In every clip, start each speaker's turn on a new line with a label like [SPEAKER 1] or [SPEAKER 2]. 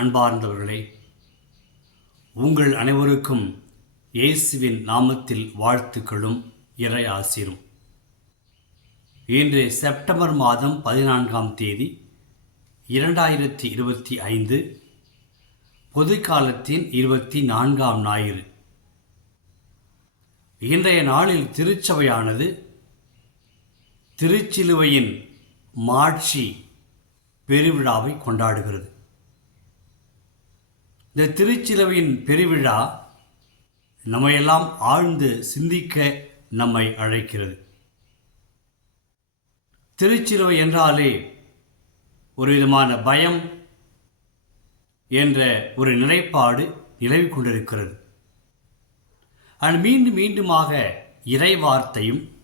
[SPEAKER 1] அன்பார்ந்தவர்களே உங்கள் அனைவருக்கும் இயேசுவின் நாமத்தில் வாழ்த்துக்களும் இறை ஆசிரும் இன்று செப்டம்பர் மாதம் பதினான்காம் தேதி இரண்டாயிரத்தி இருபத்தி ஐந்து பொதுக்காலத்தின் இருபத்தி நான்காம் ஞாயிறு. இன்றைய நாளில் திருச்சபையானது திருச்சிலுவையின் மாட்சி பெருவிழாவை கொண்டாடுகிறது. இந்த திருச்சிலுவையின் பெருவிழா நம்மையெல்லாம் ஆழ்ந்து சிந்திக்க நம்மை அழைக்கிறது. திருச்சிலுவை என்றாலே ஒரு விதமான பயம் என்ற ஒரு நிலைப்பாடு நிலவி கொண்டிருக்கிறது. அது மீண்டும் மீண்டுமாக இறை வார்த்தையும்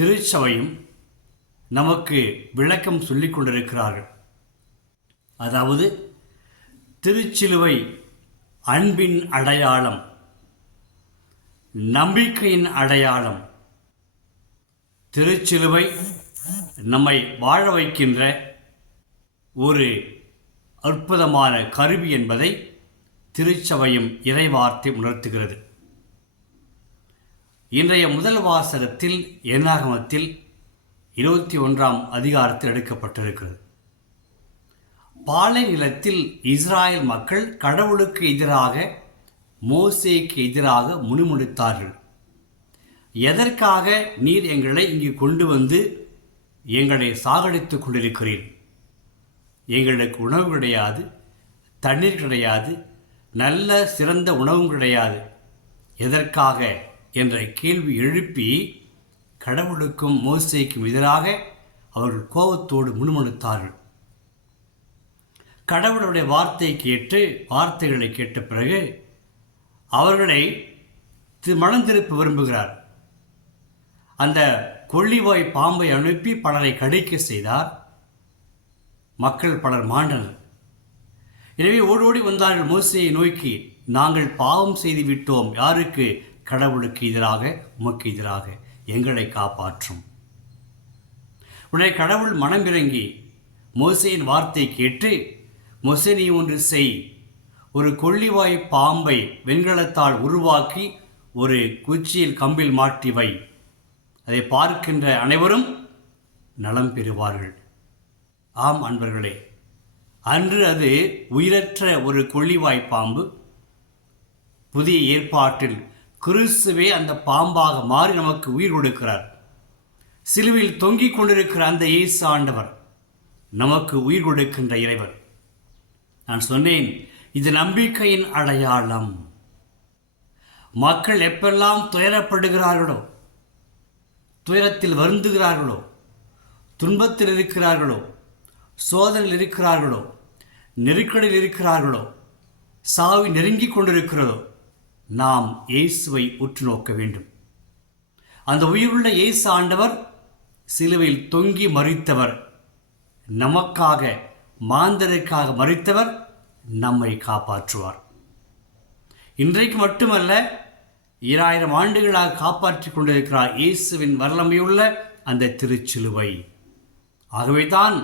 [SPEAKER 1] திருச்சபையும் நமக்கு விளக்கம் சொல்லிக் கொண்டிருக்கிறார்கள். அதாவது திருச்சிலுவை அன்பின் அடையாளம் நம்பிக்கையின் அடையாளம். திருச்சிலுவை நம்மை வாழ வைக்கின்ற ஒரு அற்புதமான கருவி என்பதை திருச்சபையும் இறைவார்த்தை உணர்த்துகிறது. இன்றைய முதல் வாசகத்தில் எண்ணாகமத்தில் இருபத்தி ஒன்றாம் அதிகாரத்தில் எடுக்கப்பட்டிருக்கிறது. பாலை நிலத்தில் இஸ்ராயல் மக்கள் கடவுளுக்கு எதிராக மோசேக்கு எதிராக முணுமுணுத்தார்கள். எதற்காக நீர் எங்களை இங்கு கொண்டு வந்து எங்களை சாகடித்துக் கொண்டிருக்கிறீர்? எங்களுக்கு உணவு கிடையாது தண்ணீர் கிடையாது நல்ல சிறந்த உணவும் கிடையாது. எதற்காக? என்ற கேள்வி எழுப்பி கடவுளுக்கும் மோசைக்கும் எதிராக அவர்கள் கோபத்தோடு முணுமுணுத்தார்கள். கடவுளுடைய வார்த்தையை கேட்டு வார்த்தைகளை கேட்ட பிறகு அவர்களை தி- மனம் திருப்ப விரும்புகிறார். அந்த கொள்ளிவாய் பாம்பை அனுப்பி பலரை கடிக்க செய்தார். மக்கள் பலர் மாண்டனர். எனவே ஓடோடி வந்தார்கள் மோசையை நோக்கி நாங்கள் பாவம் செய்து விட்டோம். யாருக்கு? கடவுளுக்கு எதிராக உமக்கு எதிராக. எங்களை காப்பாற்றும். உடனே கடவுள் மனம் இறங்கி மோசையின் வார்த்தை கேட்டு மொசனி ஒன்று செய். ஒரு கொள்ளிவாய் பாம்பை வெண்கலத்தால் உருவாக்கி ஒரு குச்சியில் கம்பில் மாட்டி வை. அதை பார்க்கின்ற அனைவரும் நலம் பெறுவார்கள். ஆம் அன்பர்களே அன்று அது உயிரற்ற ஒரு கொள்ளிவாய் பாம்பு. புதிய ஏற்பாட்டில் கிறிஸ்துவே அந்த பாம்பாக மாறி நமக்கு உயிர் கொடுக்கிறார். சிலுவையில் தொங்கிக் கொண்டிருக்கிற அந்த இயேசு ஆண்டவர் நமக்கு உயிர் கொடுக்கின்ற இறைவர் நான் சொன்னேன் இது நம்பிக்கையின் அடையாளம். மக்கள் எப்பெல்லாம் துயரப்படுகிறார்களோ துயரத்தில் வருந்துகிறார்களோ துன்பத்தில் இருக்கிறார்களோ சோதனையில் இருக்கிறார்களோ நெருக்கடியில் இருக்கிறார்களோ சாவி நெருங்கிக் கொண்டிருக்கிறதோ நாம் இயேசுவை உற்று நோக்க வேண்டும். அந்த உயிருள்ள இயேசு ஆண்டவர் சிலுவையில் தொங்கி மறித்தவர் நமக்காக மாந்தருக்காக மறித்தவர் நம்மை காப்பாற்றுவார். இன்றைக்கு மட்டுமல்ல ஈராயிரம் ஆண்டுகளாக காப்பாற்றிக் கொண்டிருக்கிறார் இயேசுவின் வல்லமையுள்ள அந்த திருச்சிலுவை. ஆகவேதான்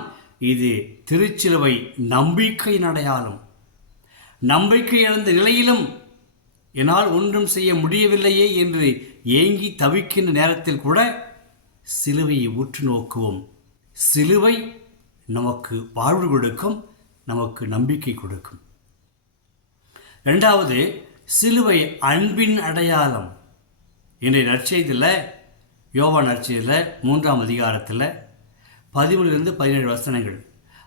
[SPEAKER 1] இது திருச்சிலுவை நம்பிக்கையின் அடையாளம் நம்பிக்கை இழந்த நிலையிலும் என்னால் ஒன்றும் செய்ய முடியவில்லையே என்று ஏங்கி தவிக்கின்ற நேரத்தில் கூட சிலுவையை உற்று நோக்குவோம். சிலுவை நமக்கு வாழ்வு கொடுக்கும் நமக்கு நம்பிக்கை கொடுக்கும். ரெண்டாவது சிலுவை அன்பின் அடையாளம். இன்றைய நற்செய்தியில் யோவா நற்செய்தியில் மூன்றாம் அதிகாரத்தில் பதிமூணுலேருந்து பதினேழு வசனங்கள்.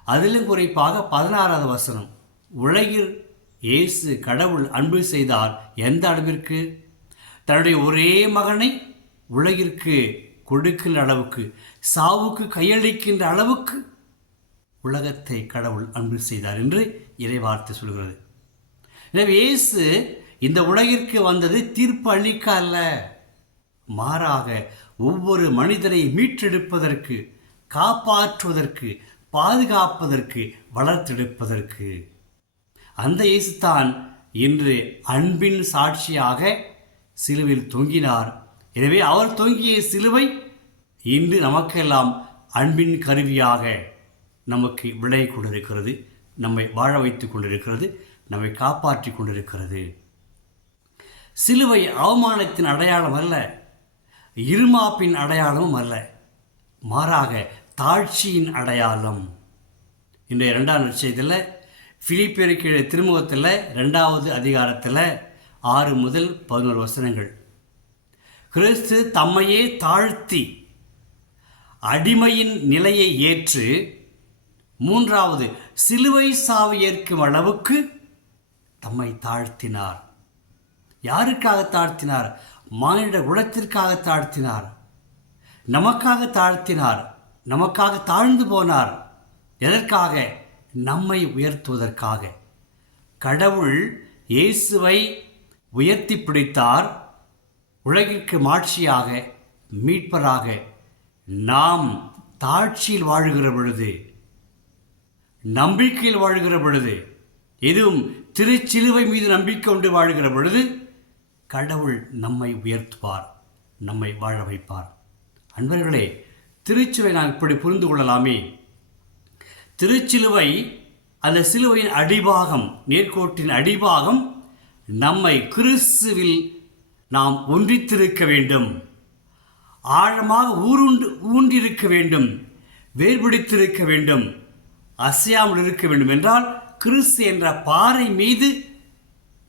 [SPEAKER 1] அதிலும் குறிப்பாக பதினாறாவது வசனம் உலகில் இயேசு கடவுள் அன்பு செய்தார் எந்த அளவிற்கு? தன்னுடைய ஒரே மகனை உலகிற்கு கொடுக்கின்ற அளவுக்கு சாவுக்கு கையளிக்கின்ற அளவுக்கு உலகத்தை கடவுள் அன்பு செய்தார் என்று இறைவார்த்தை சொல்கிறது. எனவே இயேசு இந்த உலகிற்கு வந்தது தீர்ப்பு அளிக்க அல்ல. மாறாக ஒவ்வொரு மனிதனை மீட்டெடுப்பதற்கு காப்பாற்றுவதற்கு பாதுகாப்பதற்கு வளர்த்தெடுப்பதற்கு. அந்த இயேசுதான் இன்று அன்பின் சாட்சியாக சிலுவையில் தொங்கினார். எனவே அவர் தொங்கிய சிலுவை இன்று நமக்கெல்லாம் அன்பின் கருவியாக நமக்கு விடை கொண்டிருக்கிறது நம்மை வாழ வைத்து கொண்டிருக்கிறது நம்மை காப்பாற்றி கொண்டிருக்கிறது. சிலுவை அவமானத்தின் அடையாளம் அல்ல இருமாப்பின் அடையாளமும் அல்ல மாறாக தாழ்ச்சியின் அடையாளம். இன்றைய இரண்டாம் நிச்சயத்தில் பிலிப்பியருக்கு திருமுகத்தில் ரெண்டாவது அதிகாரத்தில் ஆறு முதல் பதினோரு வசனங்கள். கிறிஸ்து தம்மையே தாழ்த்தி அடிமையின் நிலையை ஏற்று மூன்றாவது சிலுவை சாவு ஏற்கும் அளவுக்கு தம்மை தாழ்த்தினார். யாருக்காக தாழ்த்தினார்? மானிட குலத்திற்காக தாழ்த்தினார். நமக்காக தாழ்த்தினார். நமக்காக தாழ்ந்து போனார். எதற்காக? நம்மை உயர்த்துவதற்காக. கடவுள் இயேசுவை உயர்த்தி பிடித்தார். உலகிற்கு மாட்சியாக மீட்பராக. நாம் தாட்சியில் வாழுகிற பொழுது நம்பிக்கையில் வாழுகிற பொழுது எதுவும் திருச்சிலுவை மீது நம்பிக்கை கொண்டு வாழுகிற பொழுது கடவுள் நம்மை உயர்த்துவார் நம்மை வாழ வைப்பார். அன்பர்களே திருச்சுவை நாம் இப்படி புரிந்து கொள்ளலாமே. திருச்சிலுவை அந்த சிலுவையின் அடிபாகம் நேர்கோட்டின் அடிபாகம் நம்மை கிறிஸ்துவில் நாம் ஒன்றித்திருக்க வேண்டும். ஆழமாக ஊருண்டு ஊன்றிருக்க வேண்டும். வேர்பிடித்திருக்க வேண்டும். அசையாமல் இருக்க வேண்டும் என்றால் கிறிஸ்து என்ற பாறை மீது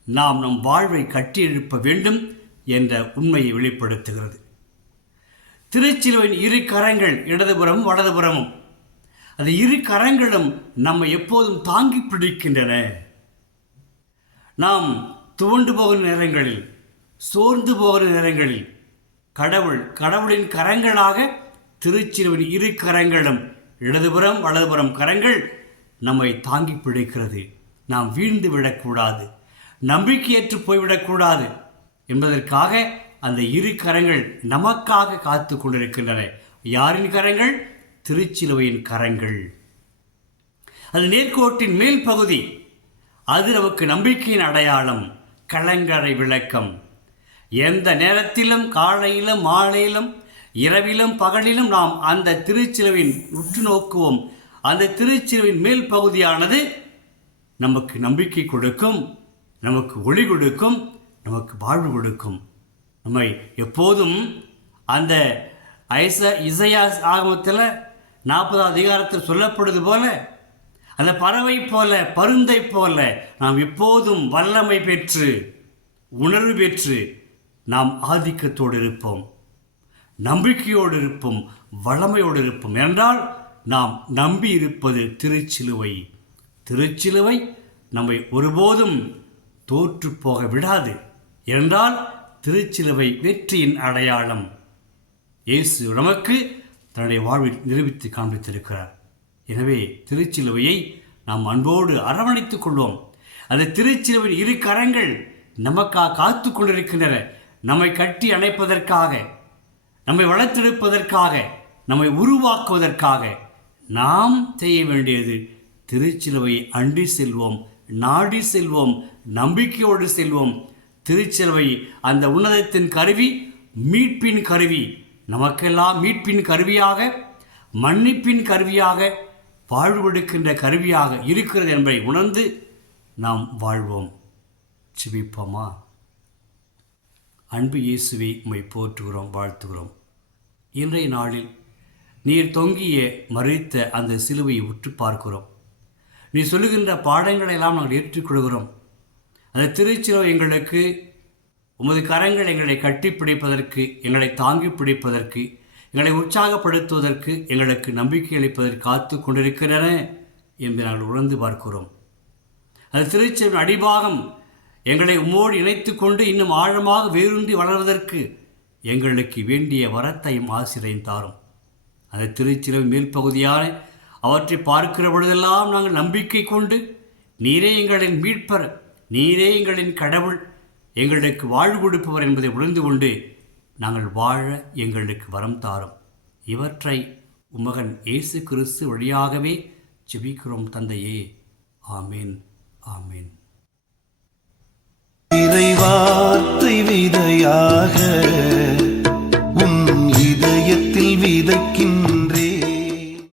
[SPEAKER 1] நாம் நம் வாழ்வை கட்டியெழுப்ப வேண்டும் என்ற உண்மையை வெளிப்படுத்துகிறது. திருச்சிலுவின் இரு கரங்கள் இடதுபுறமும் வலதுபுறமும். அந்த இரு கரங்களும் நம்மை எப்போதும் தாங்கி பிடிக்கின்றன. நாம் துவண்டு போகிற நேரங்களில் சோர்ந்து போகிற நேரங்களில் கடவுள் கடவுளின் கரங்களாக திருச்சிலுவின் இரு கரங்களும் இடதுபுறம் வலதுபுறம் கரங்கள் நம்மை தாங்கி பிழைக்கிறது. நாம் வீழ்ந்து விடக்கூடாது. நம்பிக்கையற்று போய்விடக்கூடாது என்பதற்காக அந்த இரு கரங்கள் நமக்காக காத்து கொண்டிருக்கின்றன. யாரின் கரங்கள்? திருச்சிலுவையின் கரங்கள். அது நேர்கோட்டின் மேல் பகுதி. அது நமக்கு நம்பிக்கையின் அடையாளம் கலங்கரை விளக்கம். எந்த நேரத்திலும் காலையிலும் மாலையிலும் இரவிலும் பகலிலும் நாம் அந்த திருச்சிலுவின் உற்று நோக்குவோம். அந்த திருச்சிலுவின் மேல் பகுதியானது நமக்கு நம்பிக்கை கொடுக்கும் நமக்கு ஒளி கொடுக்கும் நமக்கு வாழ்வு கொடுக்கும். நம்மை எப்போதும் அந்த ஐச இசையா ஆகமத்தில் நாற்பதாம் அதிகாரத்தில் சொல்லப்படுது போல அந்த பறவை போல பருந்தை போல நாம் எப்போதும் வல்லமை பெற்று உணர்வு பெற்று நாம் ஆதிக்கத்தோடு இருப்போம். நம்பிக்கையோடு இருப்போம் வளமையோடு இருப்போம் என்றால் நாம் நம்பி இருப்பது திருச்சிலுவை. திருச்சிலுவை நம்மை ஒருபோதும் தோற்று போக விடாது. என்றால் திருச்சிலுவை வெற்றியின் அடையாளம். இயேசு நமக்கு தன்னுடைய வாழ்வில் நிரூபித்து காண்பித்திருக்கிறார். எனவே திருச்சிலுவையை நாம் அன்போடு அரவணைத்துக் கொள்வோம். அந்த திருச்சிலுவையின் இரு கரங்கள் நமக்காக காத்து கொண்டிருக்கின்றன. நம்மை கட்டி அணைப்பதற்காக. நம்மை வளர்த்தெடுப்பதற்காக நம்மை உருவாக்குவதற்காக நாம் செய்ய வேண்டியது திருச்சிலுவை அண்டி செல்வோம் நாடி செல்வோம் நம்பிக்கையோடு செல்வோம். திருச்சிலுவை அந்த உன்னதத்தின் கருவி மீட்பின் கருவி. நமக்கெல்லாம் மீட்பின் கருவியாக மன்னிப்பின் கருவியாக வாழ்வெடுக்கின்ற கருவியாக இருக்கிறது என்பதை உணர்ந்து நாம் வாழ்வோம். சிவிப்போமா அன்பு இயேசுவை உம்மை போற்றுகிறோம் வாழ்த்துகிறோம். இன்றைய நாளில் நீர் தொங்கிய மறித்த அந்த சிலுவையை உற்று பார்க்கிறோம். நீ சொல்லுகின்ற பாடங்களை எல்லாம் நாங்கள் ஏற்றுக்கொள்கிறோம். அந்த திருச்சிலுவை எங்களுக்கு உமது கரங்கள் எங்களை கட்டி பிடிப்பதற்கு எங்களை தாங்கி பிடிப்பதற்கு எங்களை உற்சாகப்படுத்துவதற்கு எங்களுக்கு நம்பிக்கை அளிப்பதற்கு காத்து கொண்டிருக்கிறன என்று நாங்கள் உணர்ந்து பார்க்கிறோம். அது திருச்சியின் அடிபாகம் எங்களை உம்மோடு இணைத்து கொண்டு இன்னும் ஆழமாக வேரூன்றி வளர்வதற்கு எங்களுக்கு வேண்டிய வரத்தையும் ஆசிரியம் தாரும். அந்த திருச்சிலுவை மேல் பகுதியான அவற்றை பார்க்கிற பொழுதெல்லாம் நாங்கள் நம்பிக்கை கொண்டு நீரே எங்களின் மீட்பர் நீரே எங்களின் கடவுள் எங்களுக்கு வாழ்வு கொடுப்பவர் என்பதை உணர்ந்து கொண்டு நாங்கள் வாழ எங்களுக்கு வரம் தாரும். இவற்றை உமகன் இயேசு கிறிஸ்து வழியாகவே ஜெபிக்கிறோம் தந்தையே. ஆமேன் ஆமேன்.
[SPEAKER 2] இறைவார்த்தை விதையாக உன் இதயத்தில் விதைக்கின்ற